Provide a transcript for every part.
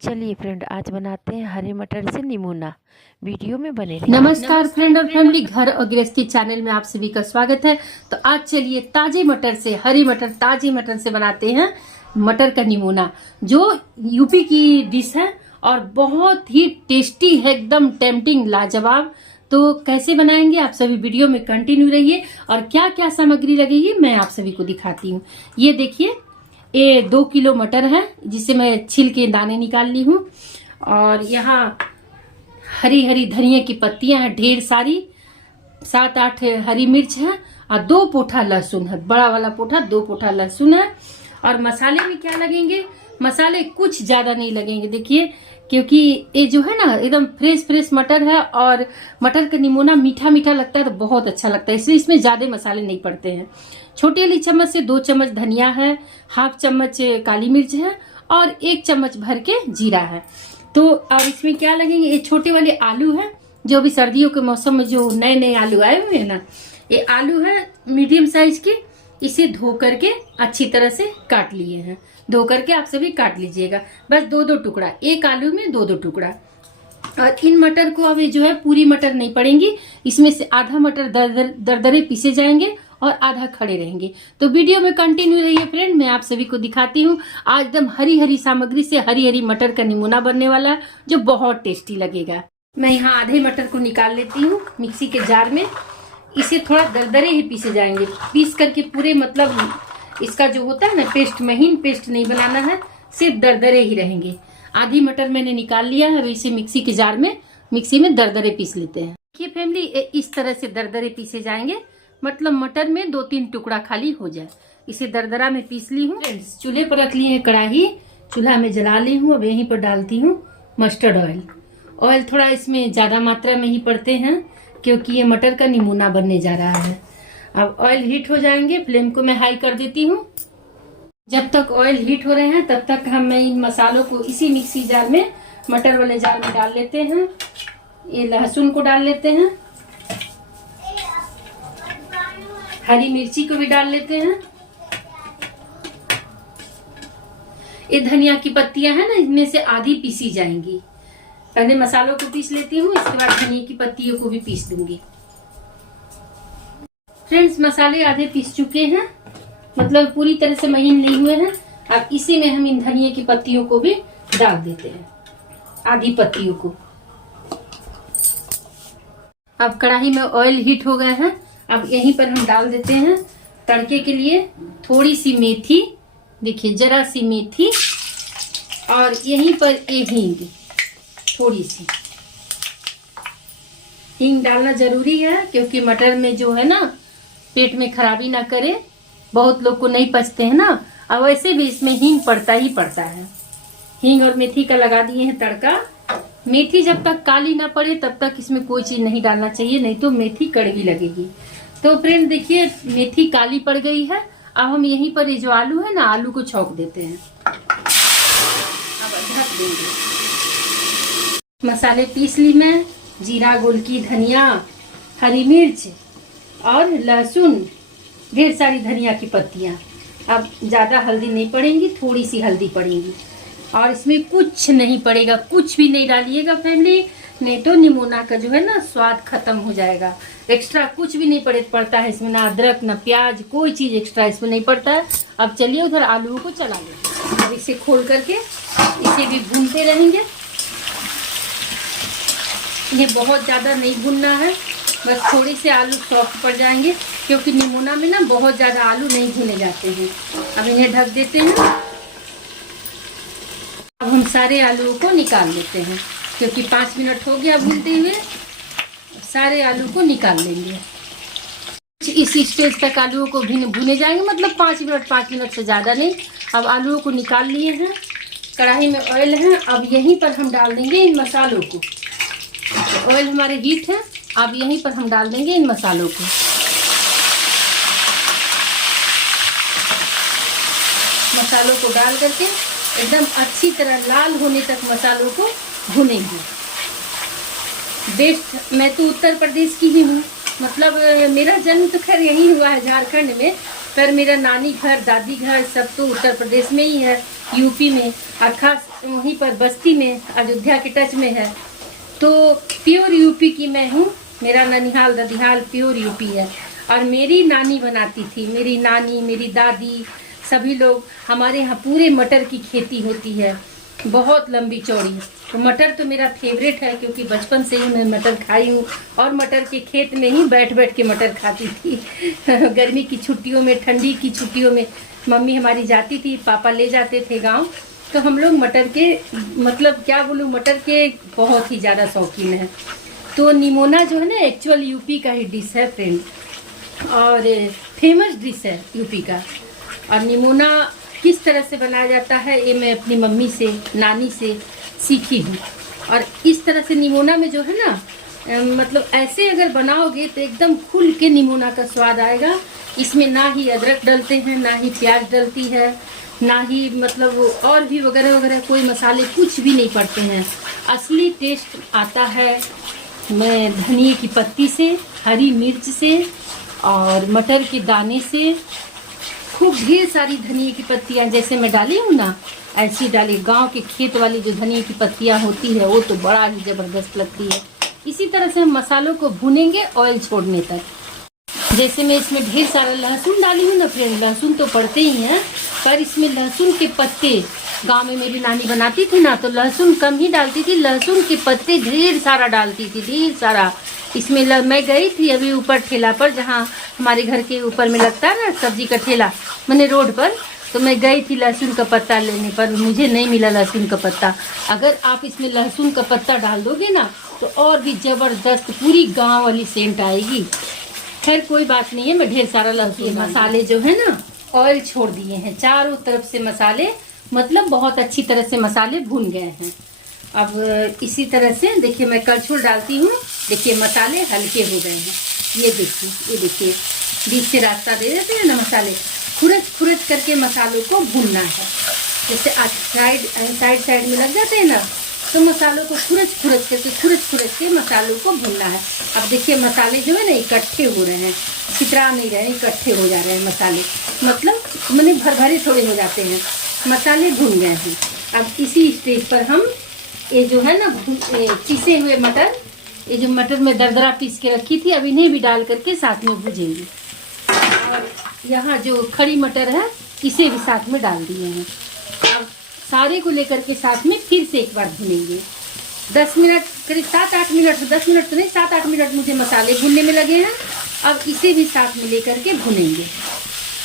चलिए फ्रेंड, आज बनाते हैं हरे मटर से निमोना। वीडियो में बने रहिए। नमस्कार फ्रेंड और फैमिली, घर और गृहस्थी चैनल में आप सभी का स्वागत है। तो आज चलिए ताजे मटर से, हरी मटर ताजे मटर से बनाते हैं मटर का निमोना, जो यूपी की डिश है और बहुत ही टेस्टी है, एकदम टेम्पटिंग, लाजवाब। तो कैसे बनाएंगे आप सभी वीडियो में कंटिन्यू रहिए और क्या क्या सामग्री लगेगी मैं आप सभी को दिखाती हूँ। ये देखिए, ये 2 किलो मटर है जिसे मैं छील के दाने निकाल ली हूँ। और यहाँ हरी हरी धनिया की पत्तियां हैं ढेर सारी, 7-8 हरी मिर्च है और 2 पोठा लहसुन है, बड़ा वाला पोठा 2 पोठा लहसुन है। और मसाले में क्या लगेंगे, मसाले कुछ ज्यादा नहीं लगेंगे देखिए, क्योंकि ये जो है ना एकदम फ्रेश फ्रेश मटर है और मटर का निमोना मीठा मीठा लगता है तो बहुत अच्छा लगता है, इसलिए इसमें ज्यादा मसाले नहीं पड़ते हैं। छोटी वाली चम्मच से 2 चम्मच धनिया है, हाफ चम्मच काली मिर्च है और 1 चम्मच भर के जीरा है। तो और इसमें क्या लगेंगे, ये छोटे वाले आलू है, जो अभी सर्दियों के मौसम में जो नए नए आलू आए हुए हैं ना, ये आलू है मीडियम साइज के। इसे धो करके अच्छी तरह से काट लिए हैं, धो करके आप सभी काट लीजिएगा, बस 2-2 टुकड़ा, एक आलू में 2-2 टुकड़ा। और इन मटर को अभी जो है पूरी मटर नहीं पड़ेंगी, इसमें से आधा मटर दरदरे पीसे जाएंगे और आधा खड़े रहेंगे। तो वीडियो में कंटिन्यू रहिए फ्रेंड, मैं आप सभी को दिखाती हूँ। आज एकदम हरी हरी सामग्री से हरी हरी मटर का निमोना बनने वाला है, जो बहुत टेस्टी लगेगा। मैं यहाँ आधे मटर को निकाल लेती हूँ मिक्सी के जार में। इसे थोड़ा दरदरे ही पीसे जाएंगे, पीस करके पूरे मतलब इसका जो होता है ना पेस्ट, महीन पेस्ट नहीं बनाना है, सिर्फ दरदरे ही रहेंगे। आधी मटर मैंने निकाल लिया है, अब इसे मिक्सी के जार में, मिक्सी में दरदरे पीस लेते हैं। देखिए फैमिली, इस तरह से दरदरे पीसे जाएंगे, मतलब मटर में 2-3 टुकड़ा खाली हो जाए। इसे दरदरा में पीस ली हूँ। चूल्हे पर रख लिए हैं कढ़ाई, चूल्हा में जला ली हूँ। अब यहीं पर डालती हूँ मस्टर्ड ऑयल। ऑयल थोड़ा इसमें ज्यादा मात्रा में ही पड़ते हैं, क्योंकि ये मटर का निमोना बनने जा रहा है। अब ऑयल हीट हो जाएंगे, फ्लेम को मैं हाई कर देती हूँ। जब तक ऑयल हीट हो रहे हैं तब तक हम इन मसालों को इसी मिक्सी जार में, मटर वाले जार में डाल लेते हैं। ये लहसुन को डाल लेते हैं, हरी मिर्ची को भी डाल लेते हैं। ये धनिया की पत्तियां हैं ना, इनमें से आधी पीसी जाएंगी। पहले मसालों को पीस लेती हूँ, इसके बाद धनिया की पत्तियों को भी पीस दूंगी। फ्रेंड्स, मसाले आधे पीस चुके हैं, मतलब पूरी तरह से महीन नहीं हुए हैं। अब इसी में हम इन धनिया की पत्तियों को भी डाल देते हैं, आधी पत्तियों को। अब कढ़ाई में ऑयल हीट हो गया है, अब यहीं पर हम डाल देते हैं तड़के के लिए थोड़ी सी मेथी, देखिए जरा सी मेथी, और यहीं पर एक हींग, थोड़ी सी हींग डालना जरूरी है, क्योंकि मटर में जो है ना पेट में खराबी ना करे। बहुत लोग को नहीं पचते हैं ना, और वैसे भी इसमें हींग पड़ता ही पड़ता है। हींग और मेथी का लगा दिए हैं तड़का। मेथी जब तक काली ना पड़े तब तक इसमें कोई चीज नहीं डालना चाहिए, नहीं तो मेथी कड़वी लगेगी। तो फ्रेंड देखिए, मेथी काली पड़ गई है। अब हम यहीं पर ये जो आलू है ना, आलू को छौंक देते हैं। अब ढक देंगे। मसाले पीस ली मैं, जीरा, गोलकी, धनिया, हरी मिर्च और लहसुन, ढेर सारी धनिया की पत्तियां। अब ज्यादा हल्दी नहीं पड़ेगी, थोड़ी सी हल्दी पड़ेगी, और इसमें कुछ नहीं पड़ेगा, कुछ भी नहीं डालिएगा फैमिली, नहीं तो निमोना का जो है ना स्वाद खत्म हो जाएगा। एक्स्ट्रा कुछ भी नहीं पड़ता है इसमें, ना अदरक ना प्याज, कोई चीज एक्स्ट्रा इसमें नहीं पड़ता है। अब चलिए उधर आलू को चला लेते हैं। अब इसे खोल करके इसे भी भूनते रहेंगे। ये बहुत ज्यादा नहीं भूनना है, बस थोड़ी से आलू सॉफ्ट पड़ जाएंगे, क्योंकि निमोना में ना बहुत ज्यादा आलू नहीं भुने जाते हैं। अब इन्हें ढक देते हैं। अब हम सारे आलूओं को निकाल लेते हैं, क्योंकि 5 मिनट हो गया भूनते हुए, सारे आलू को निकाल लेंगे। इस स्टेज तक आलूओं को भुने जाएंगे, मतलब 5 मिनट से ज्यादा नहीं। अब आलूओं को निकाल लिए हैं, कढ़ाई में ऑयल है, अब यहीं पर हम डाल देंगे इन मसालों को। ऑयल हमारे हीट है, अब यहीं पर हम डाल देंगे इन मसालों को। मसालों को डाल करके एकदम अच्छी तरह लाल होने तक मसालों को भुनेंगे। बेस्ट, मैं तो उत्तर प्रदेश की ही हूँ, मतलब मेरा जन्म तो खैर यही हुआ है झारखंड में, पर मेरा नानी घर, दादी घर सब तो उत्तर प्रदेश में ही है, यूपी में। और खास वहीं पर बस्ती में, अयोध्या के टच में है। तो प्योर यूपी की मैं हूँ, मेरा ननिहाल ददिहाल प्योर यूपी है। और मेरी नानी बनाती थी, मेरी नानी, मेरी दादी, सभी लोग, हमारे यहाँ पूरे मटर की खेती होती है, बहुत लंबी चौड़ी। तो मटर तो मेरा फेवरेट है, क्योंकि बचपन से ही मैं मटर खाई हूँ और मटर के खेत में ही बैठ बैठ के मटर खाती थी। गर्मी की छुट्टियों में, ठंडी की छुट्टियों में मम्मी हमारी जाती थी, पापा ले जाते थे गाँव। तो हम लोग मटर के, मतलब क्या बोलूँ, मटर के बहुत ही ज़्यादा शौकीन हैं। तो निमोना जो है ना, एक्चुअल यूपी का ही डिश है फ्रेंड, और फेमस डिश है यूपी का। और निमोना किस तरह से बनाया जाता है, ये मैं अपनी मम्मी से, नानी से सीखी हूँ। और इस तरह से निमोना में जो है ना, मतलब ऐसे अगर बनाओगे तो एकदम खुल के निमोना का स्वाद आएगा। इसमें ना ही अदरक डलते हैं, ना ही प्याज डलती है, ना ही मतलब और भी वगैरह वगैरह कोई मसाले कुछ भी नहीं पड़ते हैं। असली टेस्ट आता है मैं धनिए की पत्ती से, हरी मिर्च से और मटर के दाने से। खूब ढेर सारी धनिए की पत्तियाँ जैसे मैं डाली हूँ ना, ऐसी डाली। गांव के खेत वाली जो धनिए की पत्तियाँ होती है वो तो बड़ा ही ज़बरदस्त लगती है। इसी तरह से हम मसालों को भूनेंगे ऑयल छोड़ने तक। जैसे मैं इसमें ढेर सारा लहसुन डाली हूँ ना फ्रेंड, लहसुन तो पड़ते ही हैं, पर इसमें लहसुन के पत्ते, गांव में मेरी नानी बनाती थी ना तो लहसुन कम ही डालती थी, लहसुन के पत्ते ढेर सारा डालती थी, ढेर सारा। इसमें मैं गई थी अभी ऊपर ठेला पर, जहाँ हमारे घर के ऊपर में लगता है ना सब्जी का ठेला, मैंने रोड पर, तो मैं गई थी लहसुन का पत्ता लेने, पर मुझे नहीं मिला लहसुन का पत्ता। अगर आप इसमें लहसुन का पत्ता डाल दोगे ना तो और भी ज़बरदस्त पूरी गाँव वाली सेंट आएगी। खैर कोई बात नहीं है, मैं ढेर सारा लहसुन, मसाले जो है ना ऑयल छोड़ दिए हैं चारों तरफ से, मसाले मतलब बहुत अच्छी तरह से मसाले भून गए हैं। अब इसी तरह से देखिए मैं कलछुल डालती हूँ, देखिए मसाले हल्के हो गए हैं, ये देखिए, ये देखिए बीच से रास्ता दे देते हैं ना मसाले, खुरच खुरच करके मसालों को भूनना है। जैसे साइड में लग जाते हैं ना, तो मसालों को खुरच खुरच के मसालों को भूनना है। अब देखिए मसाले जो है ना इकट्ठे हो रहे हैं, छितरा नहीं रहे हैं, इकट्ठे हो जा रहे हैं मसाले, मतलब मैंने भरभरे थोड़े हो जाते हैं, मसाले भून गए हैं। अब इसी स्टेज पर हम ये जो है ना पीसे हुए मटर, ये जो मटर में दरदरा पीस के रखी थी, अब इन्हें भी डाल करके साथ में भूजेंगे। और यहाँ जो खड़ी मटर है इसे भी साथ में डाल दिए हैं। अब सारे को लेकर के साथ में फिर से एक बार भुनेंगे 10 मिनट, करीब 7-8 मिनट, 10 मिनट तो नहीं 7-8 मिनट मुझे मसाले भूनने में लगे हैं। अब इसे भी साथ में लेकर के भुनेंगे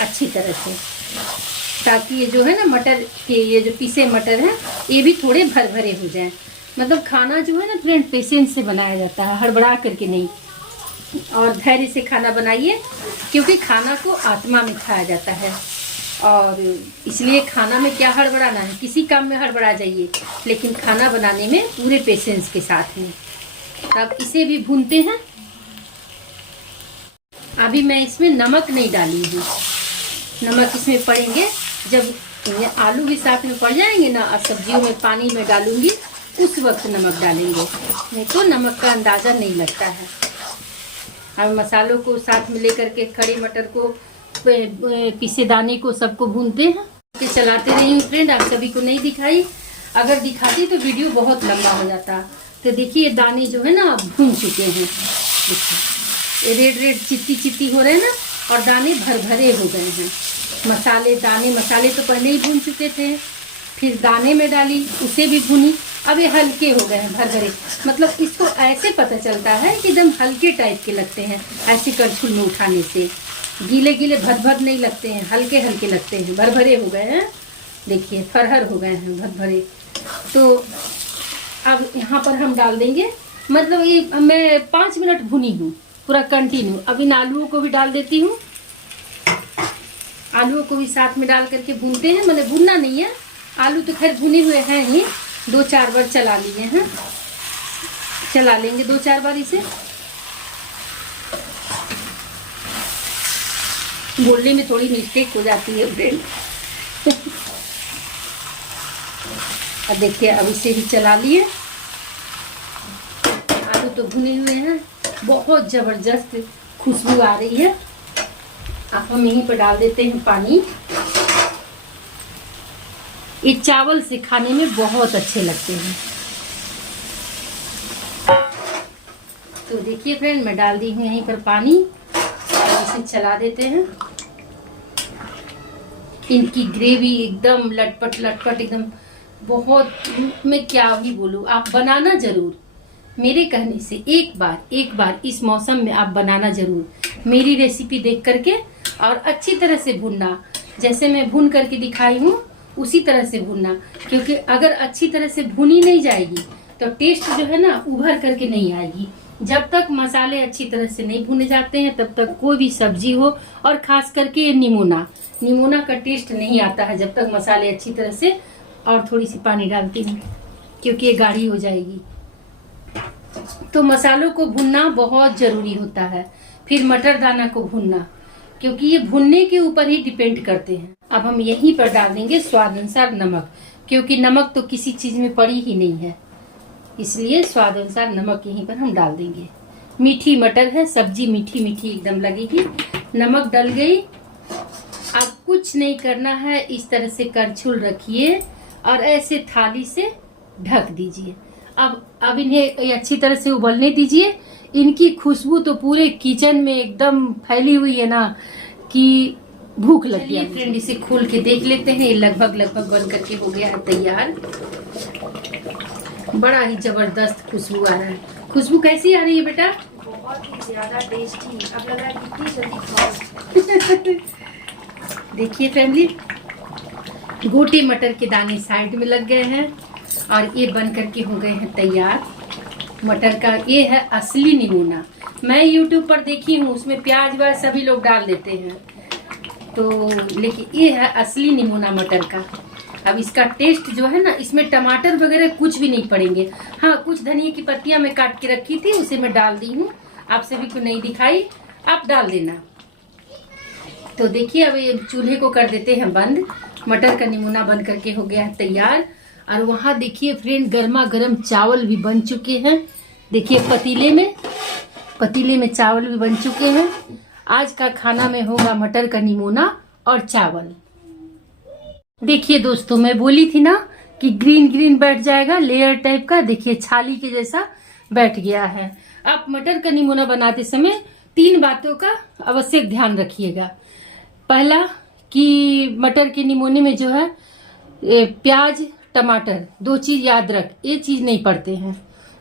अच्छी तरह से, ताकि ये जो है ना मटर के, ये जो पीसे मटर हैं ये भी थोड़े भरभरे हो जाएं। मतलब खाना जो है ना फ्रेंड पेशेंस से बनाया जाता है, हड़बड़ा करके नहीं। और धैर्य से खाना बनाइए, क्योंकि खाना को आत्मा में खाया जाता है, और इसलिए खाना में क्या हड़बड़ाना है, किसी काम में हड़बड़ा जाइए, लेकिन खाना बनाने में पूरे पेशेंस के साथ में। अब इसे भी भूनते हैं। अभी मैं इसमें नमक नहीं डाली हूँ, नमक इसमें पड़ेंगे जब आलू भी साथ में पड़ जाएंगे ना, और सब्जियों में पानी में डालूंगी उस वक्त नमक डालेंगे, नहीं तो नमक का अंदाज़ा नहीं लगता है। अब मसालों को साथ में लेकर के खड़े मटर को, पीसे दाने को, सबको भूनते हैं। चलाते रही हूँ फ्रेंड, आप सभी को नहीं दिखाई, अगर दिखाती तो वीडियो बहुत लंबा हो जाता। तो देखिए दाने जो है ना भून चुके हैं, देखिए रेड रेड चित्ती चित्ती हो रहे हैं ना, और दाने भरभरे हो गए हैं। मसाले, दाने, मसाले तो पहले ही भून चुके थे, फिर दाने में डाली, उसे भी भूनी, अब ये हल्के हो गए हैं, भरभरे। मतलब इसको ऐसे पता चलता है कि एकदम हल्के टाइप के लगते हैं, ऐसे कलछुल में उठाने से गीले गीले भर नहीं लगते हैं, हल्के हल्के लगते हैं, भरभरे हो गए हैं, देखिए फरहर हो गए हैं, भरभरे। तो अब यहाँ पर हम डाल देंगे, मतलब ये मैं 5 मिनट भुनी हूँ पूरा कंटिन्यू। अब इन आलूओं को भी डाल देती हूँ, आलूओं को भी साथ में डाल करके भूनते हैं। मैंने भूनना नहीं है, आलू तो खैर भुने हुए हैं ही, 2-4 बार चला लिए हैं, चला लेंगे 2-4 बार इसे। बोलने में थोड़ी मिस्टेक हो जाती है फ्रेंड। अब देखिए अब इसे भी चला लिए, आलू तो भुने हुए हैं, बहुत ज़बरदस्त खुशबू आ रही है। अब हम यहीं पर डाल देते हैं पानी, ये चावल से खाने में बहुत अच्छे लगते हैं। तो देखिए फ्रेंड, मैं डाल दी हूँ यहीं पर पानी और इसे चला देते हैं। इनकी ग्रेवी एकदम लटपट लटपट एकदम बहुत, मैं क्या ही बोलूँ, आप बनाना जरूर। मेरे कहने से एक बार इस मौसम में आप बनाना जरूर, मेरी रेसिपी देख करके, और अच्छी तरह से भूनना। जैसे मैं भून करके दिखाई हूँ उसी तरह से भूनना, क्योंकि अगर अच्छी तरह से भुनी नहीं जाएगी तो टेस्ट जो है ना उभर करके नहीं आएगी। जब तक मसाले अच्छी तरह से नहीं भुने जाते हैं तब तक कोई भी सब्जी हो, और खास करके ये निमोना का टेस्ट नहीं आता है जब तक मसाले अच्छी तरह से। और थोड़ी सी पानी डालती हूँ क्योंकि ये गाढ़ी हो जाएगी। तो मसालों को भुनना बहुत जरूरी होता है। फिर मटर दाना को भुनना, क्योंकि ये भुनने के ऊपर ही डिपेंड करते हैं। अब हम यहीं पर डाल देंगे स्वाद अनुसार नमक, क्योंकि नमक तो किसी चीज में पड़ी ही नहीं है, इसलिए स्वाद अनुसार नमक यहीं पर हम डाल देंगे। मीठी मटर है, सब्जी मीठी मीठी एकदम लगेगी। नमक डल गई। अब कुछ नहीं करना है, इस तरह से करछुल रखिए और ऐसे थाली से ढक दीजिए। अब इन्हें अच्छी तरह से उबलने दीजिए। इनकी खुशबू तो पूरे किचन में एकदम फैली हुई है ना कि भूख लगी है। फ्रेंड, इसे खोल के देख लेते हैं। ये लगभग बन करके हो गया है तैयार। बड़ा ही जबरदस्त खुशबू आ रहा है। खुशबू कैसी आ रही है बेटा? बहुत ही ज्यादा टेस्टी। अब लग रहा है कितनी जल्दी खाओ। देखिए फैमिली, गोटे मटर के दाने साइड में लग गए हैं और ये बन करके हो गए हैं तैयार। मटर का ये है असली निमोना। मैं YouTube पर देखी हूँ, उसमें प्याज व्याज सभी लोग डाल देते हैं, तो लेकिन ये है असली निमोना मटर का। अब इसका टेस्ट जो है ना, इसमें टमाटर वगैरह कुछ भी नहीं पड़ेंगे। हाँ, कुछ धनिया की पत्तियां मैं काट के रखी थी, उसे मैं डाल दी हूँ। आप सभी को नहीं दिखाई, आप डाल देना। तो देखिए, अब ये चूल्हे को कर देते हैं बंद। मटर का निमोना बन करके हो गया है तैयार। और वहाँ देखिए फ्रेंड, गर्मा गर्म चावल भी बन चुके हैं। देखिए पतीले में चावल भी बन चुके हैं। आज का खाना में होगा मटर का निमोना और चावल। देखिए दोस्तों, मैं बोली थी ना कि ग्रीन बैठ जाएगा, लेयर टाइप का। देखिए छाली के जैसा बैठ गया है। आप मटर का निमोना बनाते समय 3 बातों का आवश्यक ध्यान रखिएगा। पहला कि मटर के निमोने में जो है प्याज टमाटर 2 चीज याद रख, ये चीज नहीं पड़ते हैं।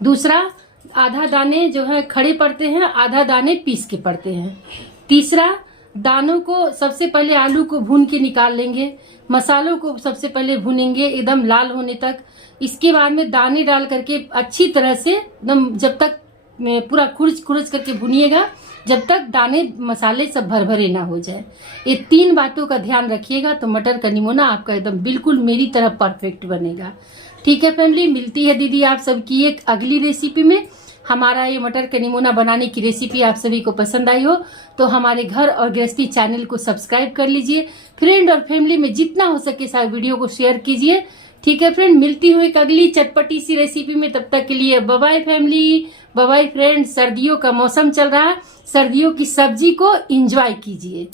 दूसरा, आधा दाने जो है खड़े पड़ते हैं, आधा दाने पीस के पड़ते हैं। तीसरा, दानों को सबसे पहले आलू को भून के निकाल लेंगे, मसालों को सबसे पहले भूनेंगे एकदम लाल होने तक। इसके बाद में दाने डाल करके अच्छी तरह से एकदम जब तक पूरा खुरच करके भुनिएगा, जब तक दाने मसाले सब भरभरे ना हो जाए। ये 3 बातों का ध्यान रखिएगा तो मटर का निमोना आपका एकदम बिल्कुल मेरी तरह परफेक्ट बनेगा। ठीक है फैमिली, मिलती है दीदी आप सबकी एक अगली रेसिपी में। हमारा ये मटर का निमोना बनाने की रेसिपी आप सभी को पसंद आई हो तो हमारे घर और गृहस्थी चैनल को सब्सक्राइब कर लीजिए। फ्रेंड और फैमिली में जितना हो सके सारे वीडियो को शेयर कीजिए। ठीक है फ्रेंड, मिलती हूँ एक अगली चटपटी सी रेसिपी में। तब तक के लिए bye bye family, bye bye friend. सर्दियों का मौसम चल रहा है, सर्दियों की सब्जी को एंजॉय कीजिए।